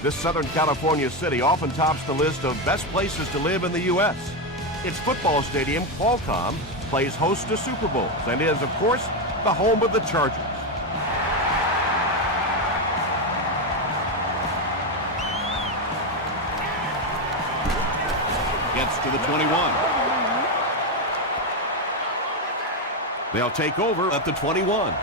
This Southern California city often tops the list of best places to live in the U.S. Its football stadium, Qualcomm, plays host to Super Bowls and is, of course, the home of the Chargers. Gets to the 21. They'll take over at the 21.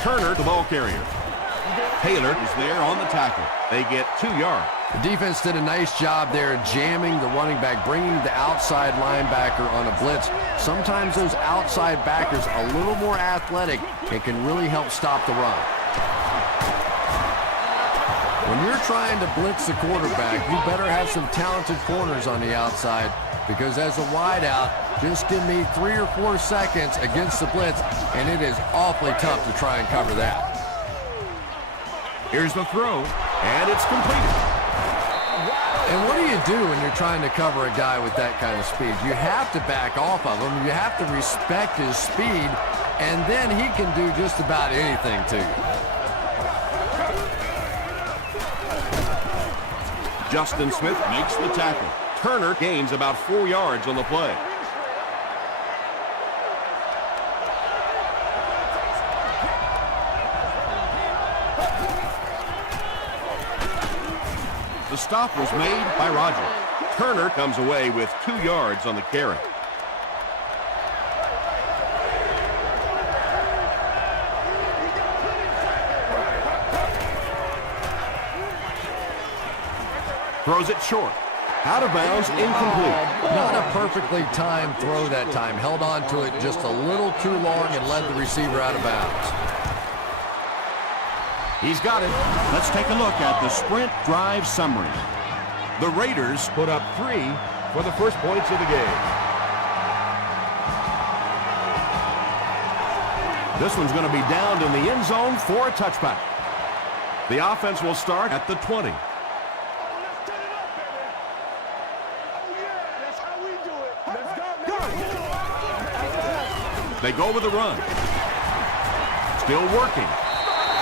Turner, the ball carrier. Taylor is there on the tackle. They get 2 yards. The defense did a nice job there jamming the running back, bringing the outside linebacker on a blitz. Sometimes those outside backers a little more athletic and can really help stop the run. When you're trying to blitz the quarterback, you better have some talented corners on the outside, because as a wideout, just give me 3 or 4 seconds against the blitz, and it is awfully tough to try and cover that. Here's the throw, and it's completed. And what do you do when you're trying to cover a guy with that kind of speed? You have to back off of him. You have to respect his speed, and then he can do just about anything to you. Justin Smith makes the tackle. Turner gains about 4 yards on the play. The stop was made by Roger. Turner comes away with 2 yards on the carry. Throws it short. Out of bounds, incomplete. Not a perfectly timed throw that time. Held on to it just a little too long and led the receiver out of bounds. He's got it. Let's take a look at the sprint drive summary. The Raiders put up 3 for the first points of the game. This one's going to be downed in the end zone for a touchback. The offense will start at the 20. They go with a run. Still working.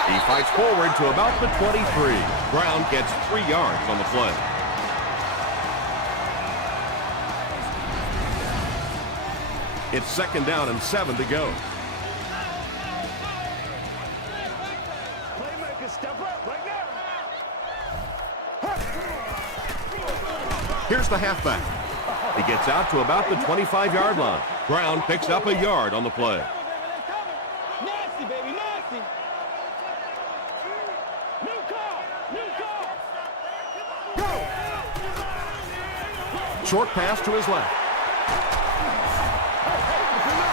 He fights forward to about the 23. Brown gets 3 yards on the play. It's 2nd down and 7 to go. Here's the halfback. He gets out to about the 25-yard line. Brown picks up a yard on the play. Nasty, baby, nasty. New call. Short pass to his left.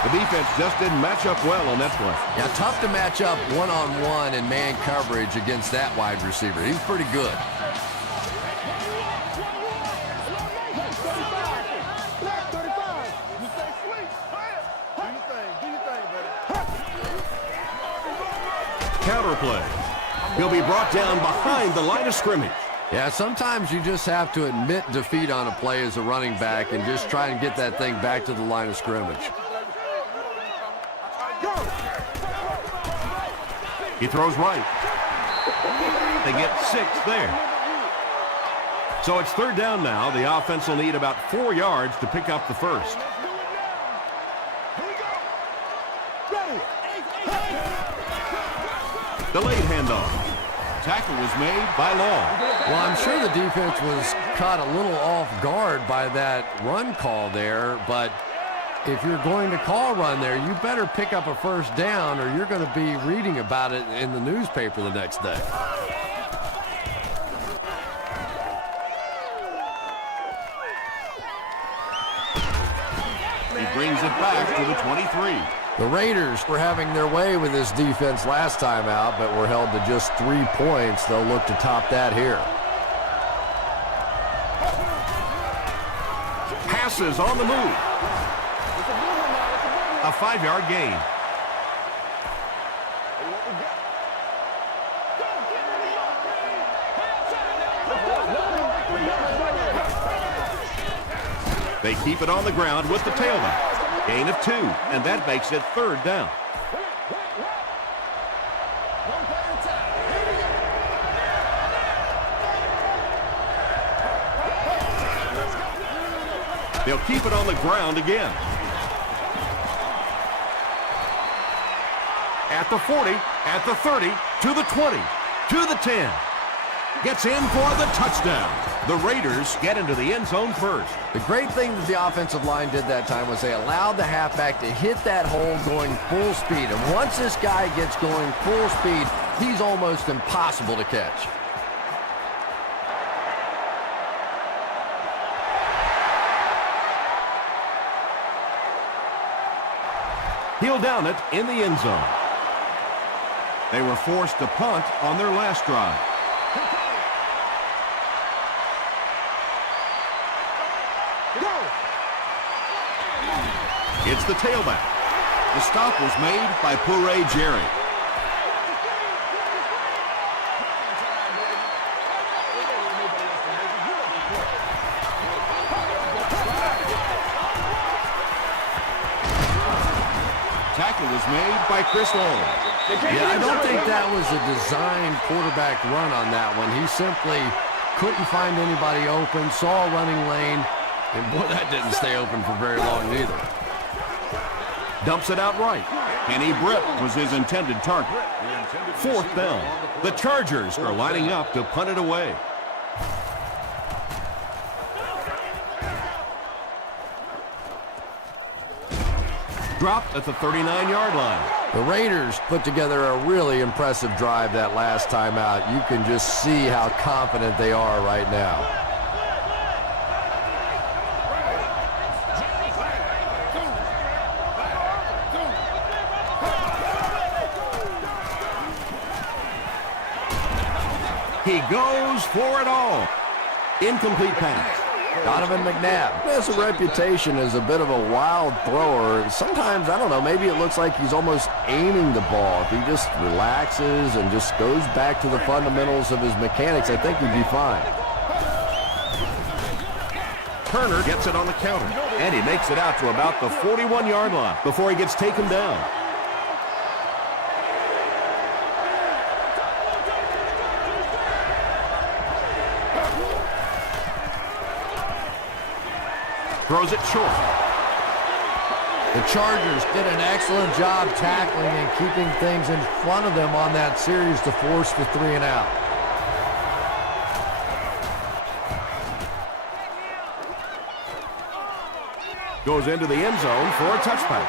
The defense just didn't match up well on that play. Yeah, tough to match up one-on-one in man coverage against that wide receiver. He's pretty good. Counter play. He'll be brought down behind the line of scrimmage. Yeah, sometimes you just have to admit defeat on a play as a running back and just try and get that thing back to the line of scrimmage. He throws right. They get 6 there. So it's 3rd down now. The offense will need about 4 yards to pick up the first. Delayed handoff. Tackle was made by Long. Well, I'm sure the defense was caught a little off guard by that run call there, but if you're going to call a run there, you better pick up a first down or you're going to be reading about it in the newspaper the next day. He brings it back to the 23. The Raiders were having their way with this defense last time out, but were held to just 3 points. They'll look to top that here. Passes on the move. A 5-yard gain. They keep it on the ground with the tailback. Gain of 2, and that makes it 3rd down. They'll keep it on the ground again. At the 40, at the 30, to the 20, to the 10. Gets in for the touchdown. The Raiders get into the end zone first. The great thing that the offensive line did that time was they allowed the halfback to hit that hole going full speed. And once this guy gets going full speed, he's almost impossible to catch. He'll down it in the end zone. They were forced to punt on their last drive. It's the tailback. The stop was made by Puré Jerry. Tackle was made by Chris Long. Yeah, I don't think that was a designed quarterback run on that one. He simply couldn't find anybody open, saw a running lane, and boy, that didn't stay open for very long either. Dumps it out right. Kenny Britt was his intended target. 4th down. The Chargers are lining up to punt it away. Dropped at the 39-yard line. The Raiders put together a really impressive drive that last time out. You can just see how confident they are right now. He goes for it all. Incomplete pass. Donovan McNabb has a reputation as a bit of a wild thrower. Sometimes, I don't know, maybe it looks like he's almost aiming the ball. If he just relaxes and just goes back to the fundamentals of his mechanics, I think he'd be fine. Turner gets it on the counter, and he makes it out to about the 41-yard line before he gets taken down. Throws it short. The Chargers did an excellent job tackling and keeping things in front of them on that series to force the 3 and out. Goes into the end zone for a touchdown.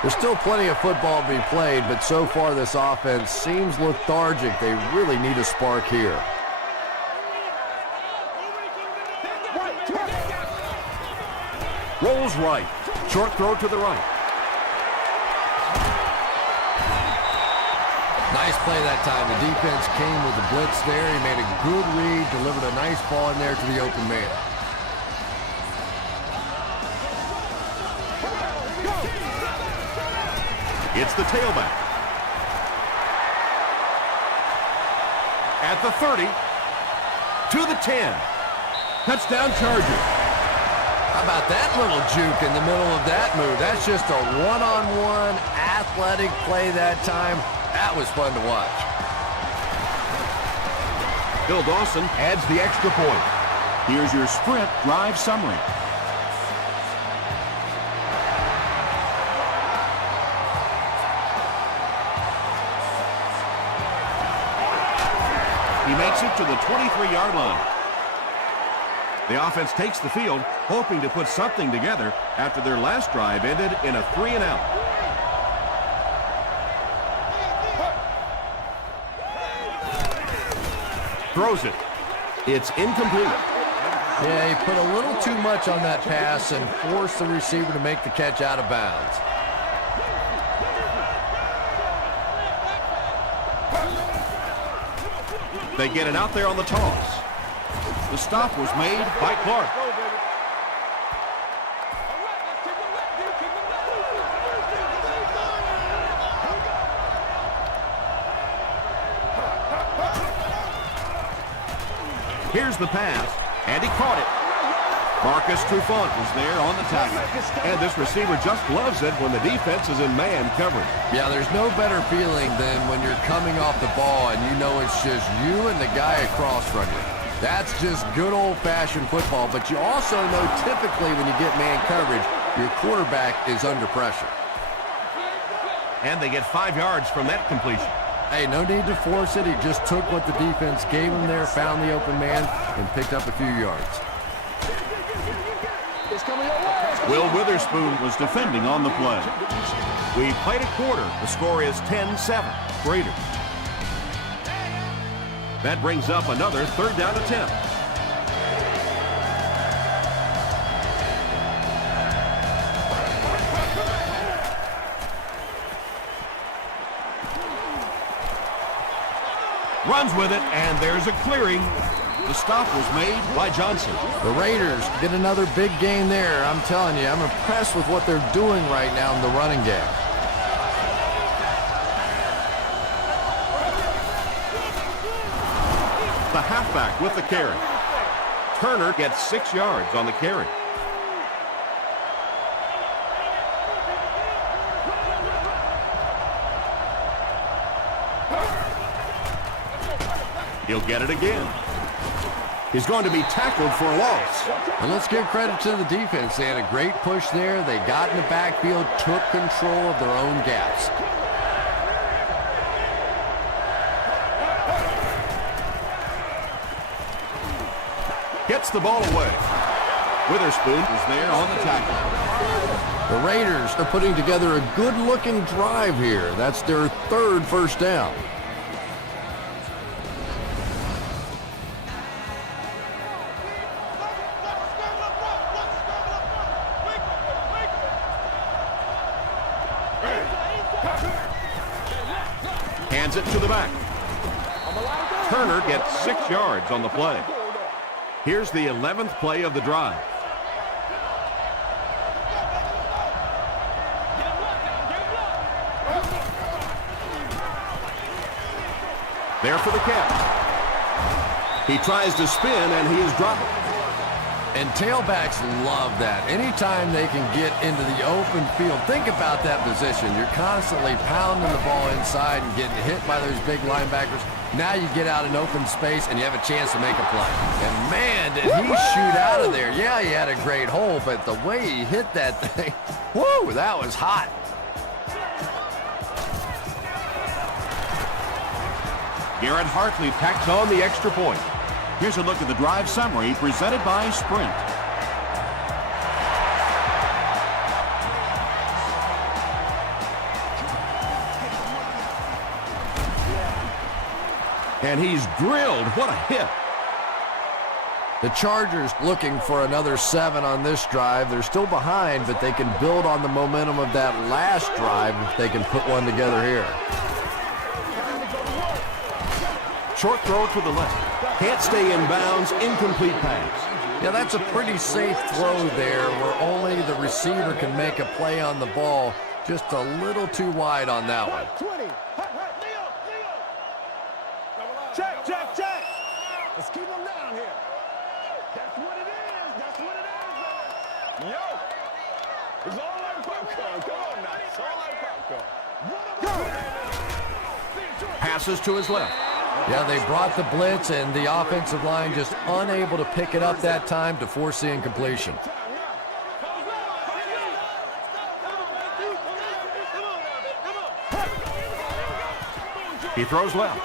There's still plenty of football to be played, but so far this offense seems lethargic. They really need a spark here. Rolls right. Short throw to the right. Nice play that time. The defense came with the blitz there. He made a good read, delivered a nice ball in there to the open man. It's the tailback. At the 30, to the 10. Touchdown Chargers. How about that little juke in the middle of that move? That's just a one-on-one athletic play that time. That was fun to watch. Bill Dawson adds the extra point. Here's your sprint drive summary. He makes it to the 23-yard line. The offense takes the field, hoping to put something together after their last drive ended in a 3 and out. Throws it. It's incomplete. Yeah, he put a little too much on that pass and forced the receiver to make the catch out of bounds. They get it out there on the toss. The stop was made by Clark. Here's the pass, and he caught it. Marcus Trufant was there on the tackle. And this receiver just loves it when the defense is in man coverage. Yeah, there's no better feeling than when you're coming off the ball and you know it's just you and the guy across from you. That's just good old-fashioned football, but you also know typically when you get man coverage, your quarterback is under pressure. And they get 5 yards from that completion. Hey, no need to force it. He just took what the defense gave him there, found the open man, and picked up a few yards. Will Witherspoon was defending on the play. We played a quarter. The score is 10-7. Raiders. That brings up another 3rd down attempt. Runs with it, and there's a clearing. The stop was made by Johnson. The Raiders get another big gain there. I'm telling you, I'm impressed with what they're doing right now in the running game. The halfback with the carry. Turner gets 6 yards on the carry. He'll get it again. He's going to be tackled for a loss. And let's give credit to the defense. They had a great push there. They got in the backfield, took control of their own gaps. Gets the ball away. Witherspoon is there on the tackle. The Raiders are putting together a good-looking drive here. That's their 3rd first down. Hands it to the back. Turner gets 6 yards on the play. Here's the 11th play of the drive. There for the catch. He tries to spin, and he is dropped. And tailbacks love that. Anytime they can get into the open field, think about that position. You're constantly pounding the ball inside and getting hit by those big linebackers. Now you get out in open space and you have a chance to make a play. And man, did he shoot out of there. Yeah, he had a great hole, but the way he hit that thing, whoo, that was hot. Garrett Hartley tacks on the extra point. Here's a look at the drive summary presented by Sprint. And he's drilled. What a hit. The Chargers looking for another 7 on this drive. They're still behind, but they can build on the momentum of that last drive if they can put one together here. Short throw to the left. Can't stay in bounds. Incomplete pass. Yeah, that's a pretty safe throw there where only the receiver can make a play on the ball. Just a little too wide on that one. 20. Check, check, check. Let's keep them down here. That's what it is. That's what it is, baby. Yo. It's all like popcorn. Come on now. It's all like popcorn. Passes to his left. Yeah, they brought the blitz, and the offensive line just unable to pick it up that time to force the incompletion. He throws left.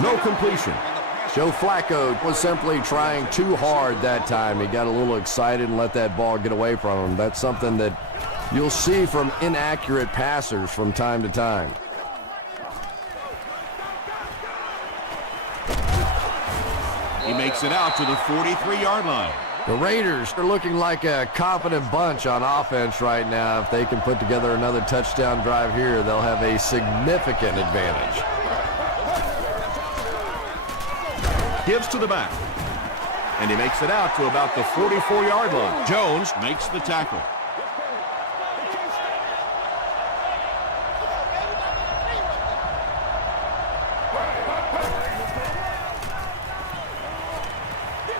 No completion. Joe Flacco was simply trying too hard that time. He got a little excited and let that ball get away from him. That's something that you'll see from inaccurate passers from time to time. He makes it out to the 43-yard line. The Raiders are looking like a confident bunch on offense right now. If they can put together another touchdown drive here, they'll have a significant advantage. Gives to the back. And he makes it out to about the 44-yard line. Jones makes the tackle.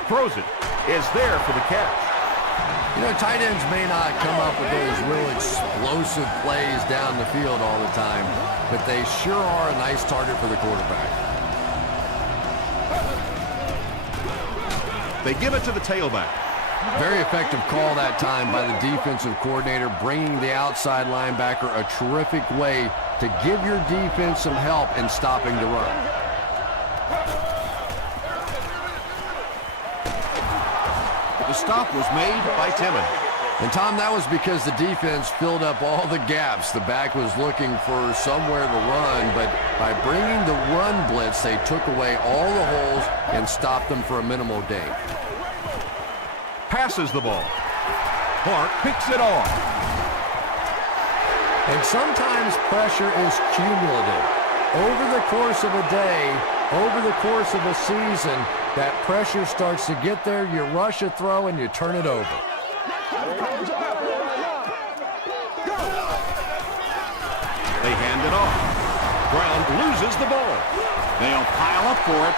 Throws it. Is there for the catch. You know, tight ends may not come up with those real explosive plays down the field all the time, but they sure are a nice target for the quarterback. They give it to the tailback. Very effective call that time by the defensive coordinator, bringing the outside linebacker, a terrific way to give your defense some help in stopping the run. The stop was made by Timmons. And, Tom, that was because the defense filled up all the gaps. The back was looking for somewhere to run, but by bringing the run blitz, they took away all the holes and stopped them for a minimal gain. Passes the ball. Clark picks it off. And sometimes pressure is cumulative. Over the course of a day, over the course of a season, that pressure starts to get there, you rush a throw, and you turn it over. They hand it off. Brown loses the ball. They'll pile up for it.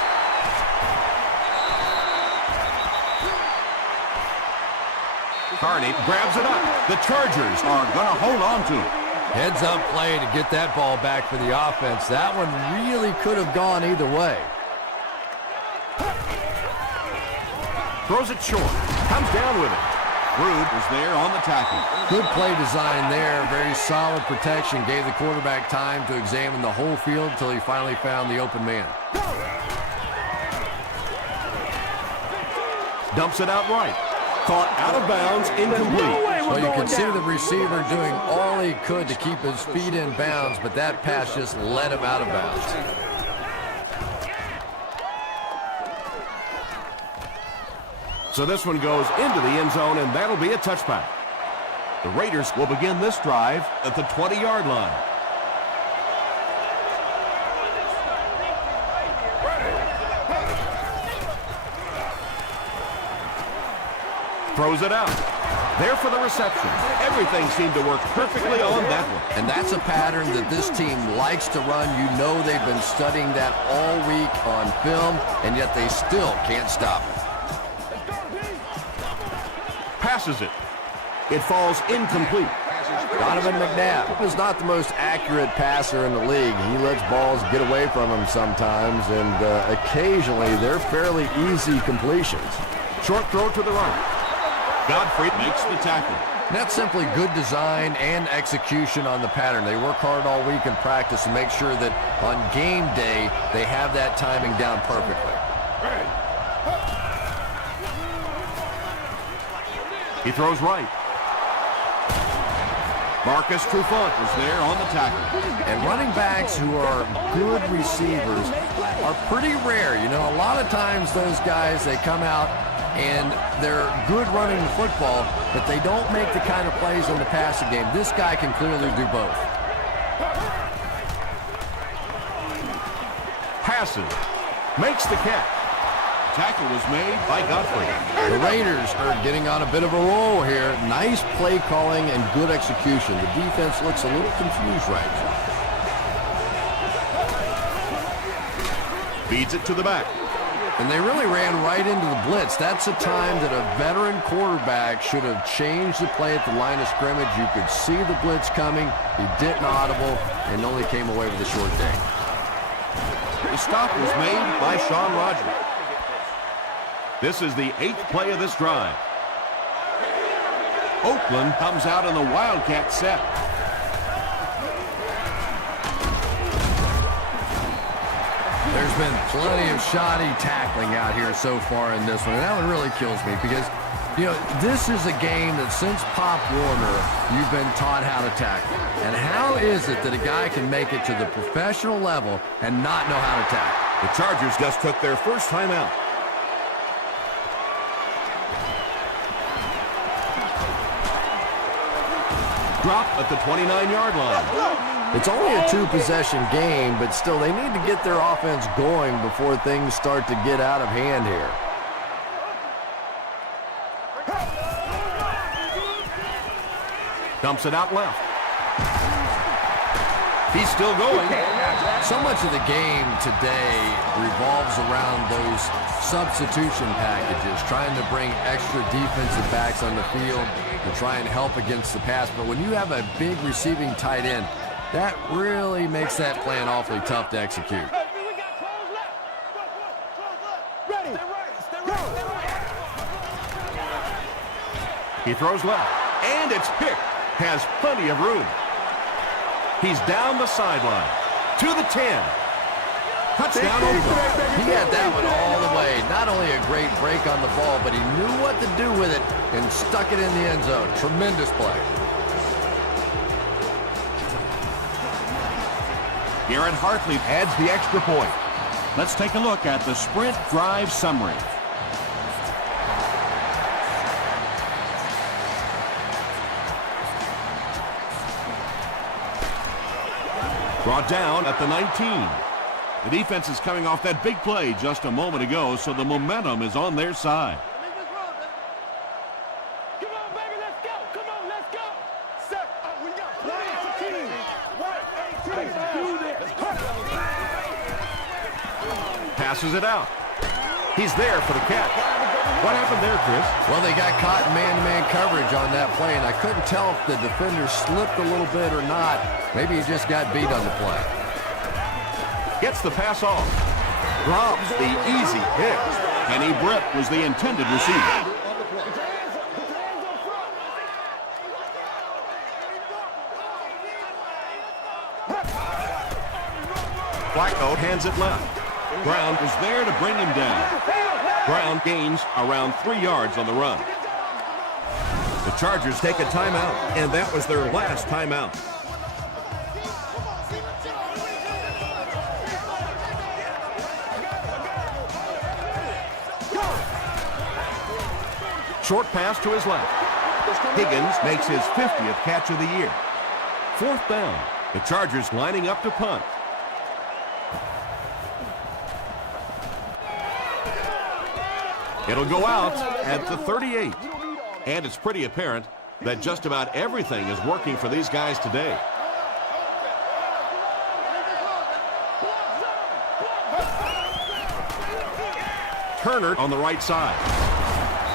Carney grabs it up. The Chargers are going to hold on to it. Heads-up play to get that ball back for the offense. That one really could have gone either way. Throws it short. Comes down with it. Rude was there on the tackle. Good play design there. Very solid protection. Gave the quarterback time to examine the whole field until he finally found the open man. Dumps it out right. Caught out of bounds, incomplete. Well, you can see the receiver doing all he could to keep his feet in bounds, but that pass just let him out of bounds. So this one goes into the end zone, and that'll be a touchback. The Raiders will begin this drive at the 20-yard line. Throws it out. There for the reception. Everything seemed to work perfectly on that one. And that's a pattern that this team likes to run. You know they've been studying that all week on film, and yet they still can't stop it. Passes it. It falls incomplete. Donovan McNabb is not the most accurate passer in the league. He lets balls get away from him sometimes, and occasionally they're fairly easy completions. Short throw to the right. Godfrey makes the tackle. That's simply good design and execution on the pattern. They work hard all week in practice to make sure that on game day they have that timing down perfectly. He throws right. Marcus Trufant is there on the tackle. And running backs who are good receivers are pretty rare. You know, a lot of times those guys, they come out and they're good running the football, but they don't make the kind of plays in the passing game. This guy can clearly do both. Passes. Makes the catch. Tackle was made by Godfrey. The Raiders are getting on a bit of a roll here. Nice play calling and good execution. The defense looks a little confused right now. Feeds it to the back. And they really ran right into the blitz. That's a time that a veteran quarterback should have changed the play at the line of scrimmage. You could see the blitz coming. He didn't audible and only came away with a short day. The stop was made by Sean Rogers. This is the 8th play of this drive. Oakland comes out in the Wildcat set. There's been plenty of shoddy tackling out here so far in this one, and that one really kills me because, you know, this is a game that since Pop Warner, you've been taught how to tackle. And how is it that a guy can make it to the professional level and not know how to tackle? The Chargers just took their first time out. Drop at the 29-yard line. It's only a two-possession game, but still, they need to get their offense going before things start to get out of hand here. Dumps it out left. He's still going. So much of the game today revolves around those substitution packages, trying to bring extra defensive backs on the field to try and help against the pass. But when you have a big receiving tight end, that really makes that plan awfully tough to execute. He throws left, and it's picked. Has plenty of room. He's down the sideline to the 10. Touchdown Oakland. He had that one all the way. Not only a great break on the ball, but he knew what to do with it and stuck it in the end zone. Tremendous play. Garrett Hartley adds the extra point. Let's take a look at the sprint drive summary. Brought down at the 19. The defense is coming off that big play just a moment ago, so the momentum is on their side. Come on, baby, let's go. Come on, let's go. Set up. We got plenty of team. 1-18. Do this. Passes it out. He's there for the catch. What happened there, Chris? Well, they got caught in man-to-man coverage on that play, and I couldn't tell if the defender slipped a little bit or not. Maybe he just got beat on the play. Gets the pass off. Drops the easy hit. Kenny Britt was the intended receiver. Flacco hands it left. Brown was there to bring him down. Brown gains around 3 yards on the run. The Chargers take a timeout, and that was their last timeout. Short pass to his left. Higgins makes his 50th catch of the year. 4th down. The Chargers lining up to punt. It'll go out at the 38. And it's pretty apparent that just about everything is working for these guys today. Turner on the right side.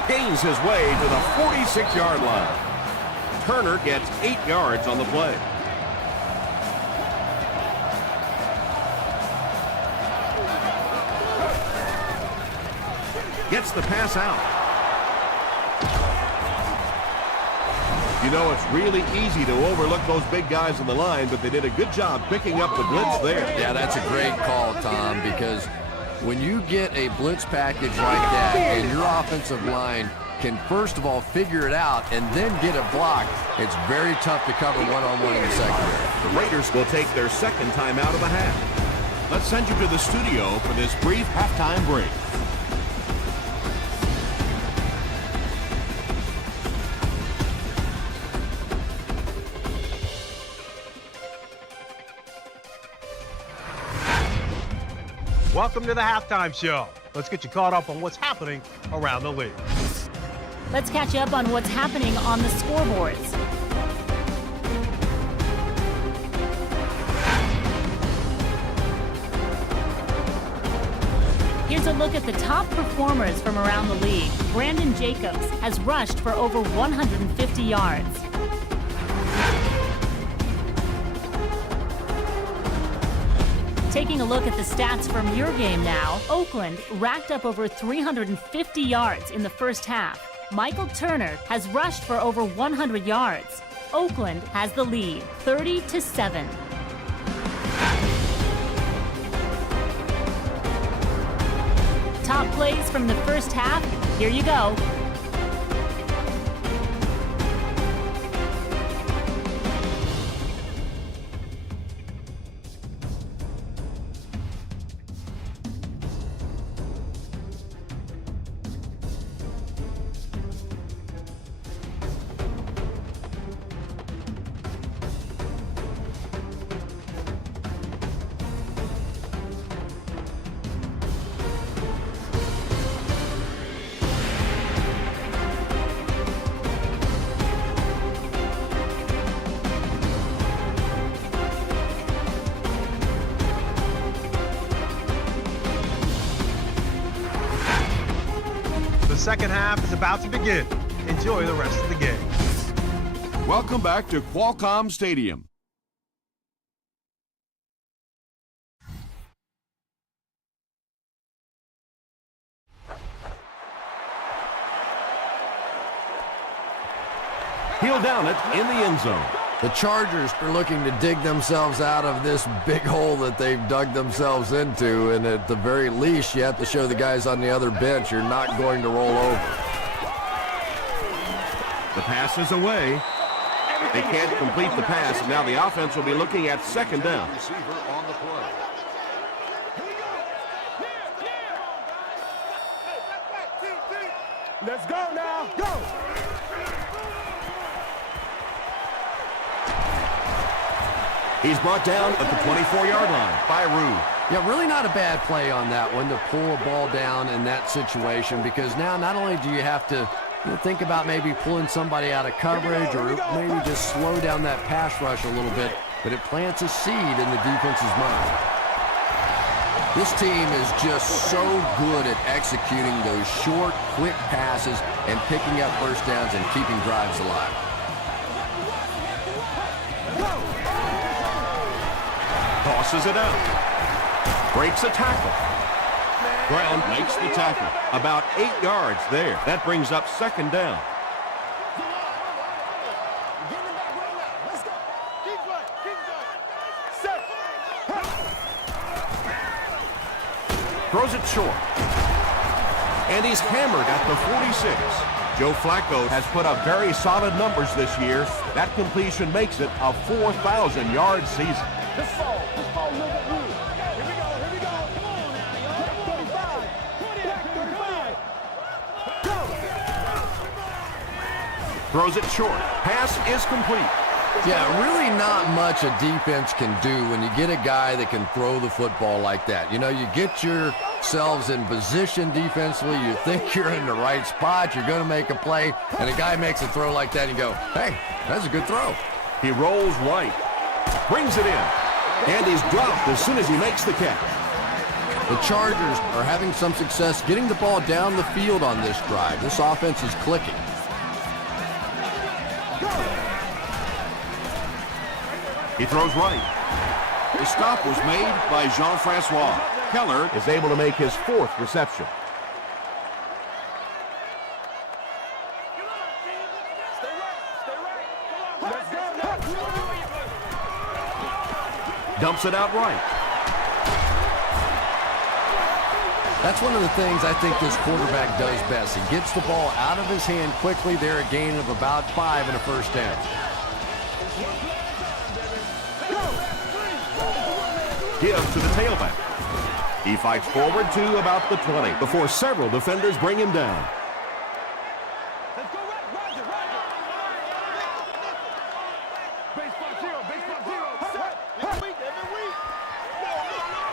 Gains his way to the 46-yard line. Turner gets 8 yards on the play. Gets the pass out. You know, it's really easy to overlook those big guys on the line, but they did a good job picking up the blitz there. Yeah, that's a great call, Tom, because when you get a blitz package like that and your offensive line can first of all figure it out and then get it blocked, it's very tough to cover one-on-one in the secondary. The Raiders will take their second time out of the half. Let's send you to the studio for this brief halftime break. Welcome to the Halftime Show. Let's get you caught up on what's happening around the league. Let's catch you up on what's happening on the scoreboards. Here's a look at the top performers from around the league. Brandon Jacobs has rushed for over 150 yards. Taking a look at the stats from your game now, Oakland racked up over 350 yards in the first half. Michael Turner has rushed for over 100 yards. Oakland has the lead, 30-7. Top plays from the first half, here you go. second half is about to begin. Enjoy the rest of the game. Welcome back to Qualcomm Stadium. He'll down it in the end zone. The Chargers are looking to dig themselves out of this big hole that they've dug themselves into, and at the very least, you have to show the guys on the other bench you're not going to roll over. The pass is away. They can't complete the pass, and now the offense will be looking at second down. Let's go now. Go. He's brought down at the 24-yard line by Rue. Yeah, really not a bad play on that one to pull a ball down in that situation, because now not only do you have to think about maybe pulling somebody out of coverage or maybe just slow down that pass rush a little bit, but it plants a seed in the defense's mind. This team is just so good at executing those short, quick passes and picking up first downs and keeping drives alive. Tosses it out. Breaks a tackle. Brown makes the tackle. About 8 yards there. That brings up second down. Throws it short. And he's hammered at the 46. Joe Flacco has put up very solid numbers this year. That completion makes it a 4,000-yard season. This ball a little bit loose. Here we go. Come on now, y'all. 35. 35. Go. Throws it short. Pass is complete. Yeah, really not much a defense can do when you get a guy that can throw the football like that. You know, you get yourselves in position defensively, you think you're in the right spot, you're going to make a play, and a guy makes a throw like that, and you go, hey, that's a good throw. He rolls right, brings it in, and he's dropped as soon as he makes the catch. The Chargers are having some success getting the ball down the field on this drive. This offense is clicking. He throws right. The stop was made by Jean-Francois. Keller is able to make his fourth reception. Dumps it out right. That's one of the things I think this quarterback does best. He gets the ball out of his hand quickly. They're a gain of about 5 and a first down. Gives to the tailback. He fights forward to about the 20 before several defenders bring him down.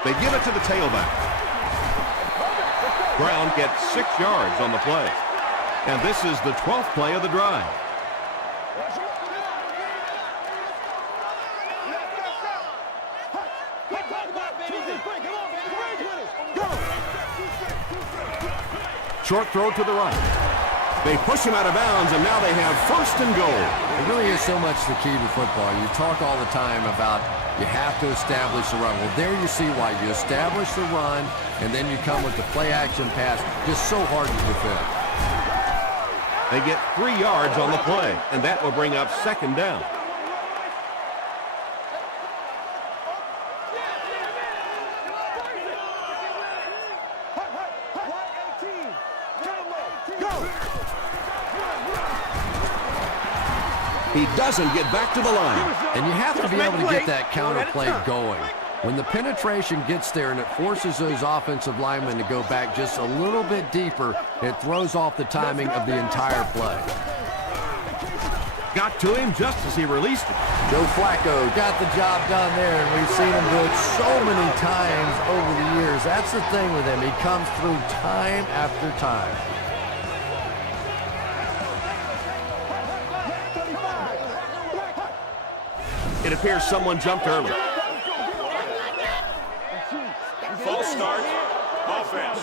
They give it to the tailback. Brown gets 6 yards on the play. And this is the 12th play of the drive. Short throw to the right. They push him out of bounds, and now they have first and goal. It really is so much the key to football. You talk all the time about you have to establish the run. Well, there you see why. You establish the run, and then you come with the play-action pass. Just so hard to defend. They get 3 yards on the play, and that will bring up second down. He doesn't get back to the line. And you have to be able to get that counter play going. When the penetration gets there and it forces those offensive linemen to go back just a little bit deeper, it throws off the timing of the entire play. Got to him just as he released it. Joe Flacco got the job done there, and we've seen him do it so many times over the years. That's the thing with him. He comes through time after time. It appears someone jumped early. False start. Offense.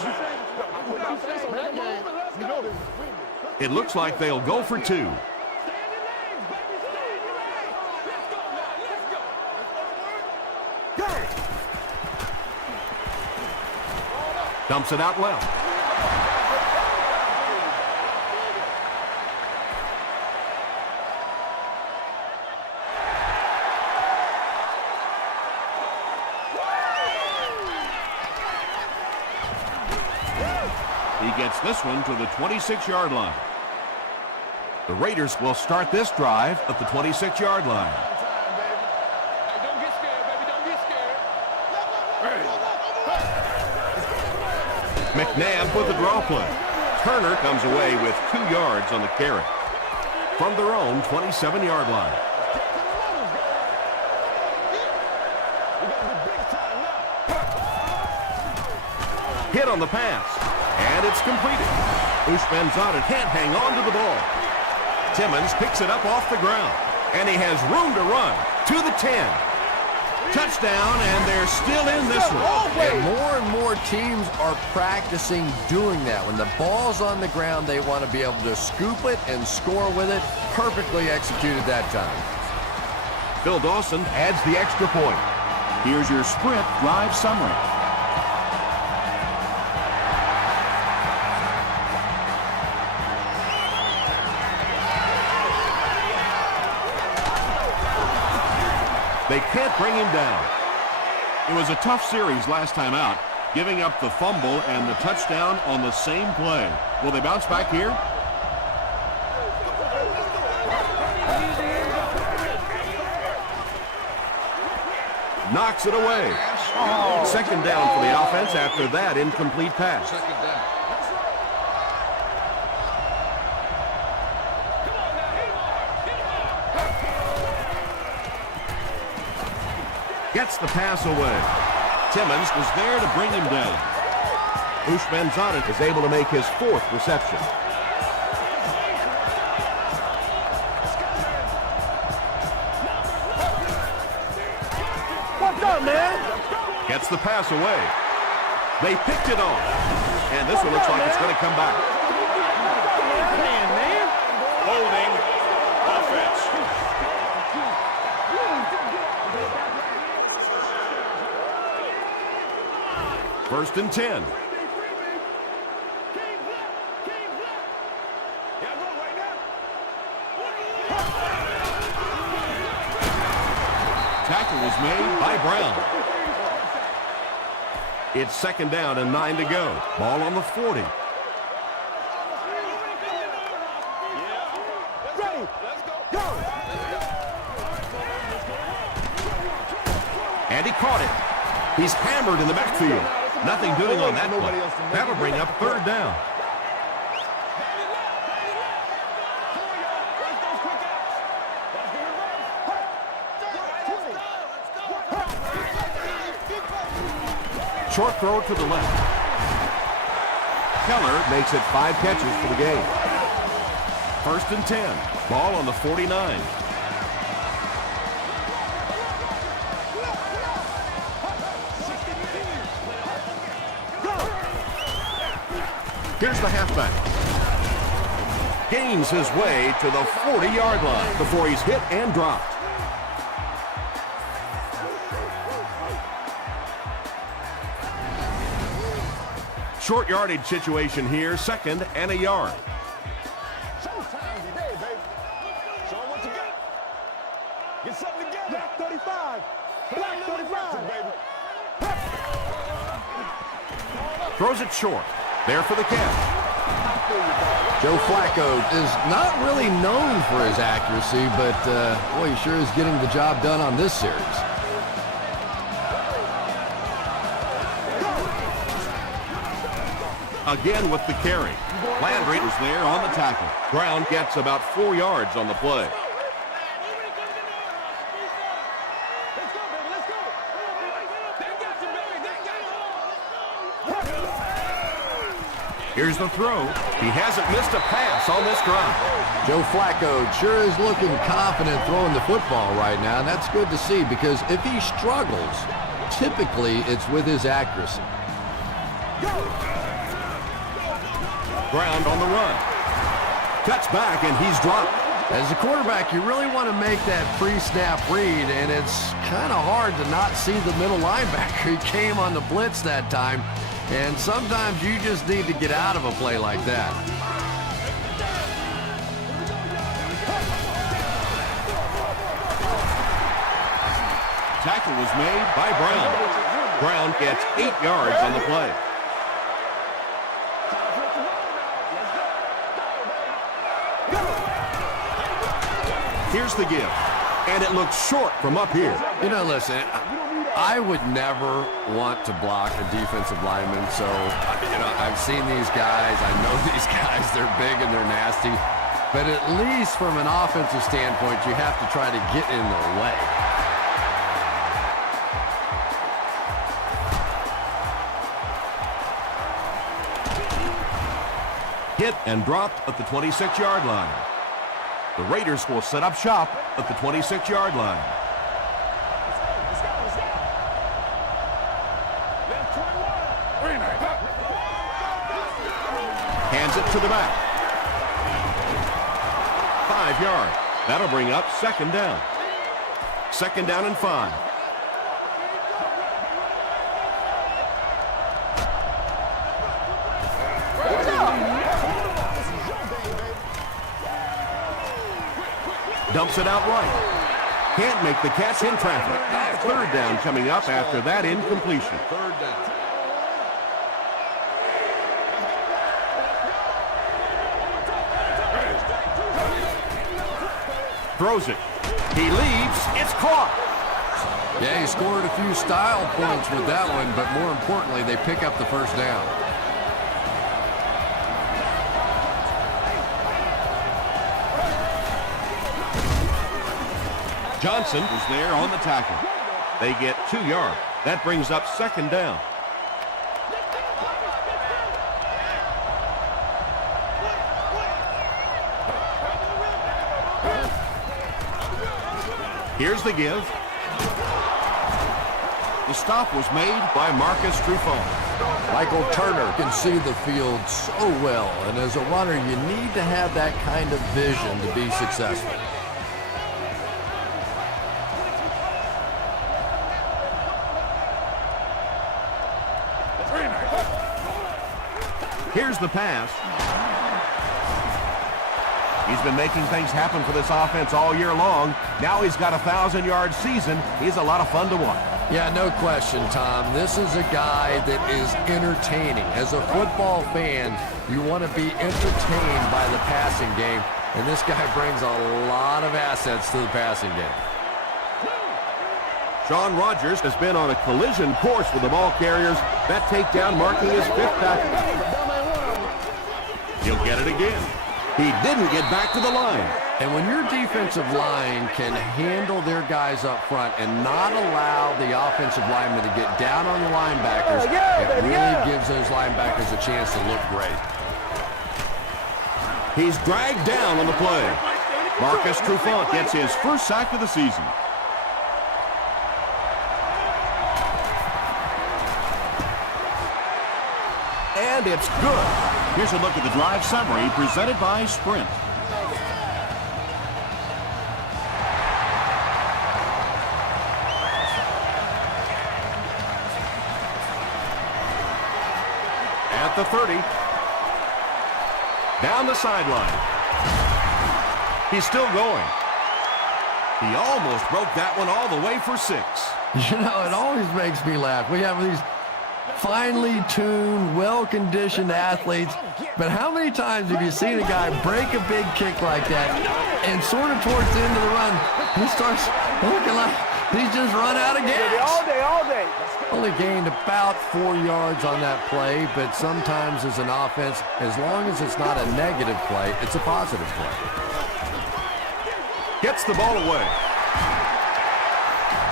You know this is winning. It looks like they'll go for 2. Stay in your lanes, baby. Stay in your lanes. Let's go now. Let's go. Let's go to work. Go. Dumps it out left. He gets this one to the 26-yard line. The Raiders will start this drive at the 26-yard line. Hey, don't get scared, baby. Don't get scared. McNabb with the draw play. Turner comes away with 2 yards on the carry from their own 27-yard line. Hit on the pass, and it's completed. Ushmanzadeh can't hang on to the ball. Timmons picks it up off the ground, and he has room to run to the 10. Touchdown, and they're still in this one. And more teams are practicing doing that. When the ball's on the ground, they want to be able to scoop it and score with it. Perfectly executed that time. Bill Dawson adds the extra point. Here's your sprint drive summary. They can't bring him down. It was a tough series last time out, giving up the fumble and the touchdown on the same play. Will they bounce back here? Knocks it away. Second down for the offense after that incomplete pass. Gets the pass away. Timmons was there to bring him down. Ushmanzadeh is able to make his 4th reception. What's up, man? Gets the pass away. They picked it off. And this one looks like it's going to come back. Holding offense. First and 10. Tackle was made by Brown. It's second down and 9 to go. Ball on the 40. Ready. Let's go. And he caught it. He's hammered in the backfield. Nothing doing on that play. That'll bring up third down. Short throw to the left. Keller makes it 5 catches for the game. First and 10. Ball on the 49. Here's the halfback. Gains his way to the 40-yard line before he's hit and dropped. Short yardage situation here, second and a yard. Showtime today, baby. Show 'em what you got. Get something together. Black 35. Black 35, baby. Throws it short. There for the catch. Joe Flacco is not really known for his accuracy, but boy, he sure is getting the job done on this series. Again with the carry. Landry was there on the tackle. Brown gets about 4 yards on the play. Let's go, baby. Let's go. They got you, baby. They got you. Here's the throw. He hasn't missed a pass on this drive. Joe Flacco sure is looking confident throwing the football right now, and that's good to see because if he struggles, typically it's with his accuracy. Ground on the run. Cuts back, and he's dropped. As a quarterback, you really want to make that pre-snap read, and it's kind of hard to not see the middle linebacker. He came on the blitz that time, and sometimes you just need to get out of a play like that. Tackle was made by Brown. Brown gets 8 yards on the play. Here's the give, and it looks short from up here. You know, listen, I would never want to block a defensive lineman, so, I've seen these guys. I know these guys. They're big and they're nasty. But at least from an offensive standpoint, you have to try to get in their way. Hit and dropped at the 26-yard line. The Raiders will set up shop at the 26-yard line. Hands it to the back. 5 yards. That'll bring up second down. Second down and 5. Dumps it out right. Can't make the catch in traffic. Third down coming up after that incompletion. Third down. Throws it. He leaps. It's caught. Yeah, he scored a few style points with that one, but more importantly, they pick up the first down. Johnson was there on the tackle. They get 2 yards. That brings up second down. Here's the give. The stop was made by Marcus Trufant. Michael Turner can see the field so well, and as a runner, you need to have that kind of vision to be successful. Here's the pass. He's been making things happen for this offense all year long. Now he's got a 1,000-yard season. He's a lot of fun to watch. Yeah, no question, Tom. This is a guy that is entertaining. As a football fan, you want to be entertained by the passing game, and this guy brings a lot of assets to the passing game. Shaun Rogers has been on a collision course with the ball carriers. That takedown marking his 5th tackle. He'll get it again. He didn't get back to the line. And when your defensive line can handle their guys up front and not allow the offensive linemen to get down on the linebackers, it really gives those linebackers a chance to look great. He's dragged down on the play. Marcus Trufant gets his first sack of the season. And it's good. Here's a look at the drive summary presented by Sprint. At the 30. Down the sideline. He's still going. He almost broke that one all the way for 6. You know, it always makes me laugh. We have these finely tuned, well-conditioned athletes, but how many times have you seen a guy break a big kick like that and sort of towards the end of the run, he starts looking like he's just run out of gas? All day. Only gained about 4 yards on that play, but sometimes as an offense, as long as it's not a negative play, it's a positive play. Gets the ball away.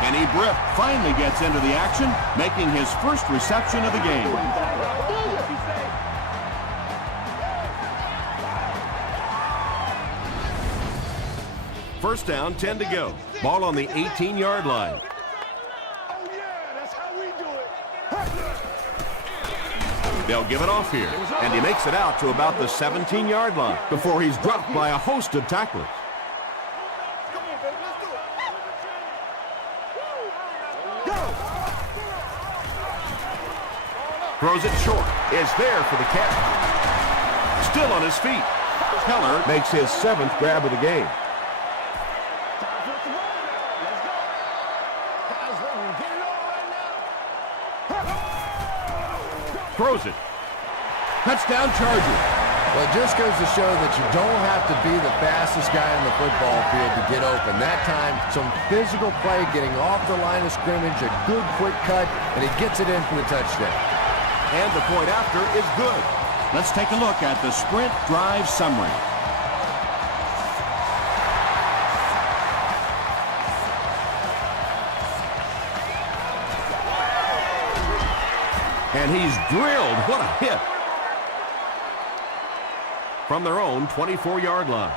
Kenny Britt finally gets into the action, making his first reception of the game. First down, 10 to go. Ball on the 18-yard line. They'll give it off here, and he makes it out to about the 17-yard line before he's dropped by a host of tacklers. Throws it short. It's there for the catch. Still on his feet. Keller makes his 7th grab of the game. Throws it. Touchdown Chargers. Well, it just goes to show that you don't have to be the fastest guy in the football field to get open. That time, some physical play, getting off the line of scrimmage, a good quick cut, and he gets it in for the touchdown. And the point after is good. Let's take a look at the sprint drive summary. And he's drilled. What a hit. From their own 24-yard line.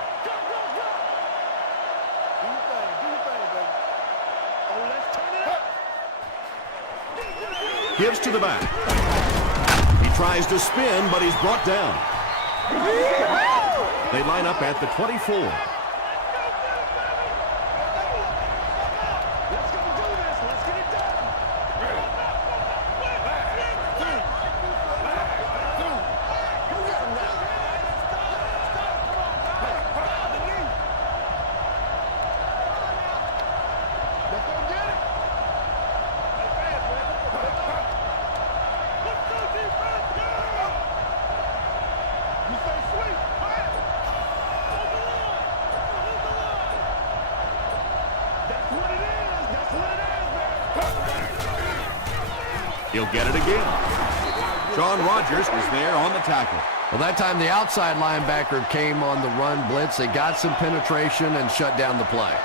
Gives to the back. He tries to spin, but he's brought down. They line up at the 24. He'll get it again. Shaun Rogers is there on the tackle. Well, that time the outside linebacker came on the run blitz. They got some penetration and shut down the play.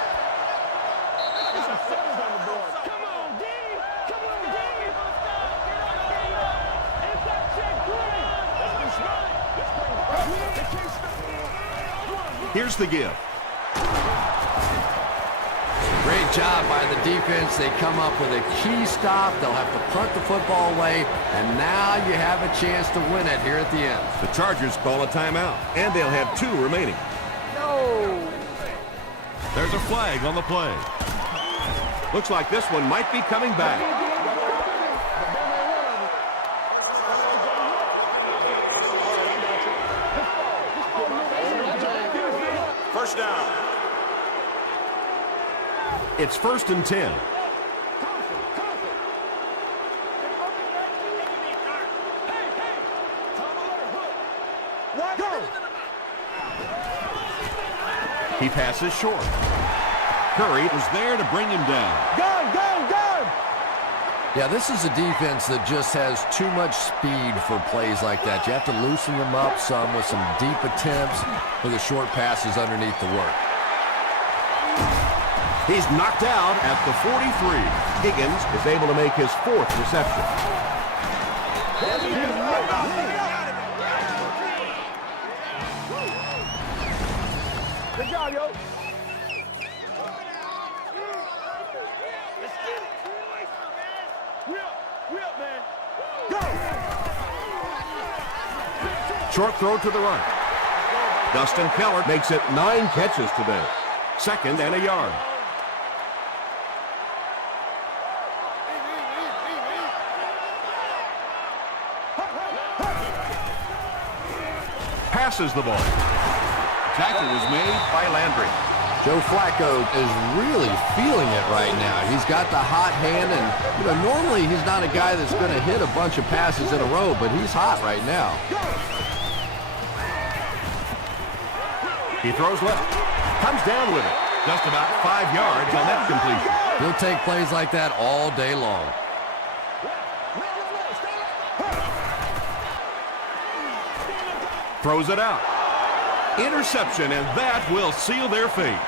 Here's the give. Great job by the defense. They come up with a key stop. They'll have to punt the football away, and now you have a chance to win it here at the end. The Chargers call a timeout, and they'll have 2 remaining. No! There's a flag on the play. Looks like this one might be coming back. First down. It's 1st and 10. He passes short. Curry was there to bring him down. Gun! Yeah, this is a defense that just has too much speed for plays like that. You have to loosen them up some with some deep attempts for the short passes underneath the work. He's knocked out at the 43. Higgins is able to make his 4th reception. Good job, yo. Man. Go! Short throw to the right. Dustin Keller makes it 9 catches today. 2nd and a yard. Passes the ball. Tackle was made by Landry. Joe Flacco is really feeling it right now. He's got the hot hand, and normally he's not a guy that's going to hit a bunch of passes in a row, but he's hot right now. He throws left. Comes down with it. Just about 5 yards on that completion. He'll take plays like that all day long. Throws it out. Interception, and that will seal their fate.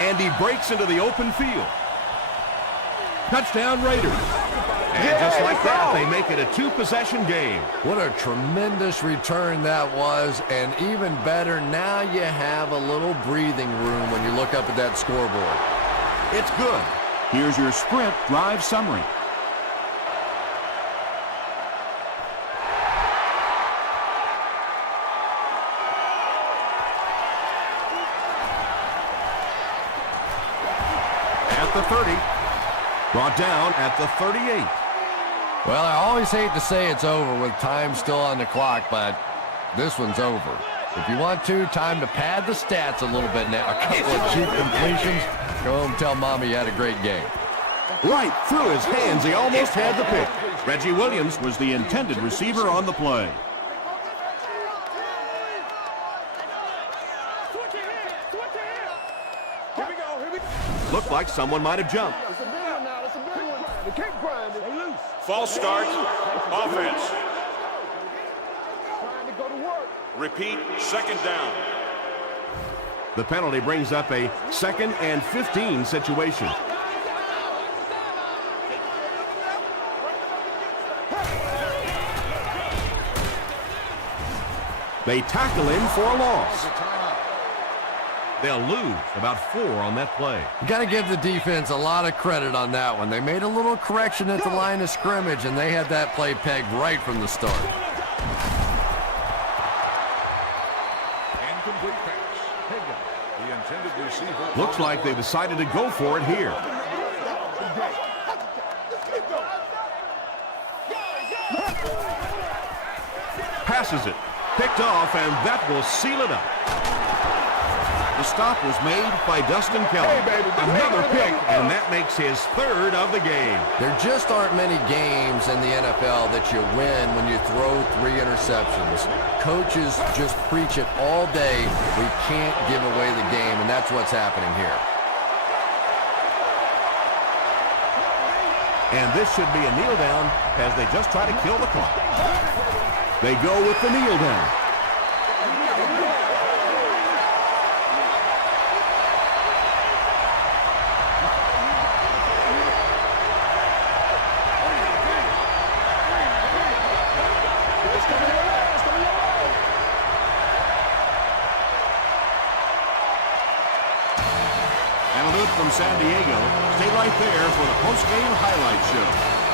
And he breaks into the open field. Touchdown Raiders. And just like that, they make it a 2-possession game. What a tremendous return that was, and even better, now you have a little breathing room when you look up at that scoreboard. It's good. Here's your sprint drive summary. at the 30. Brought down at the 38. Well, I always hate to say it's over with time still on the clock, but this one's over. If you want time to pad the stats a little bit now. A couple of cheap completions. Go home and tell Mommy you had a great game. Right through his hands. He almost had the pick. Reggie Williams was the intended receiver on the play. Here we go. Here we go. Looked like someone might have jumped. It's a big one now. It's a big one. They keep grinding. They loose. False start. Offense. Trying to go to work. Repeat. Second down. The penalty brings up a 2nd and 15 situation. They tackle him for a loss. They'll lose about 4 on that play. You got to give the defense a lot of credit on that one. They made a little correction at the line of scrimmage, and they had that play pegged right from the start. Incomplete pass. Hagan, the intended receiver. Looks like they decided to go for it here. Passes it. Picked off, and that will seal it up. The stop was made by Dustin Kelly. Another pick, and that makes his 3rd of the game. There just aren't many games in the NFL that you win when you throw 3 interceptions. Coaches just preach it all day. We can't give away the game, and that's what's happening here. And this should be a kneel down as they just try to kill the clock. They go with the kneel down. And a loop from San Diego. Stay right there for the post-game highlight show.